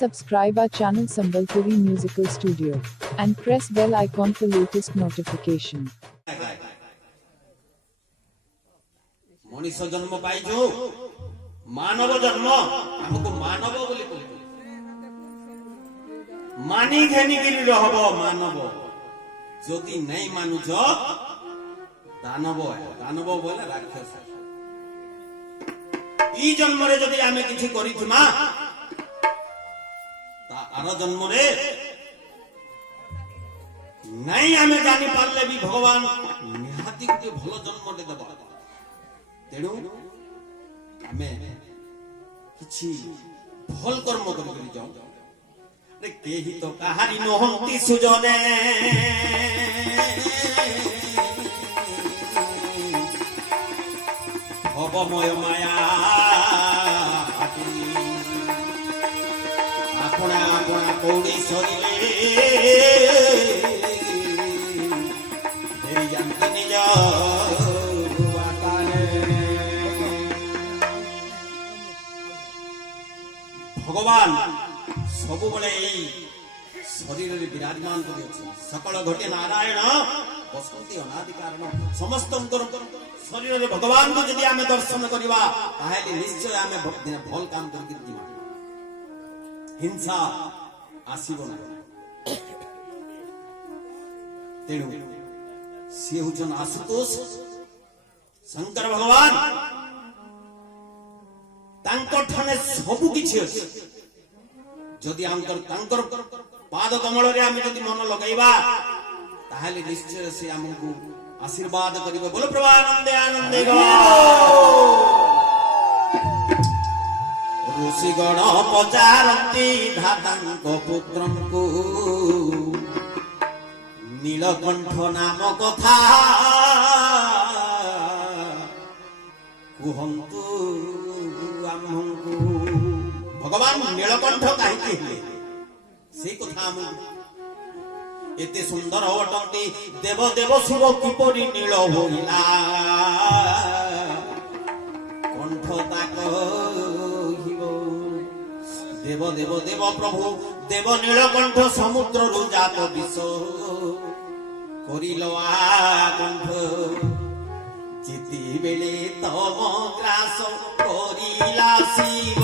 subscribe our channel Sambalpuri Musical Studio and press bell icon for latest notification. मनुष्य जन्म पाइजो मानव जन्म हमको मानव बोली कहते मानी घेनी गिरी रहब मानव जदि नहीं मानुछ दानव दानव बोले राक्षस ई जन्म रे जदि आमे किछि करिथुमा ता आर जन्म रे नहीं आमे जानि पारले भी भगवान निहाती के भलो जन्म दे देबा तेणु आमे किछि भल कर्म करि जाऊ रे केही तो कहानी नहंती सुजने भवमय माया अपना अपना कौड़ी सरिले हेरी जानती निज भगवान सब बड़े शरीर विराजमान कर सकल घटे नारायण बसंती अनादि कारण समस्त शरीर भगवान को जदि आमे दर्शन करवा ताहेले निश्चय आमे भल काम करके जीवा हिंसा आसीबो ना तेणु से हुचन आशुतोष शंकर भगवान तांकर ठाने सब किछि अछि जदि तांकर पाद कमल रे आमे जदि मन लगाइबा ताहेले निश्चय से हमकु आशीर्वाद करिबो बोलो प्रभानंदे आनंदे गो ऋषि गण पचारंती धातांक पुत्रं को नीलकंठ नाम कथा कुहंतु आम्हंकु भगवान नीलकंठ काहे से कथा हम एते सुंदर अटंती देव देव शिव किपरि नील होइला कंठ ताक देव देव देव प्रभु देव नीलकंठ समुद्र रु जात विष करिलो कंठ जिति बेले तम ग्रास करिला शिव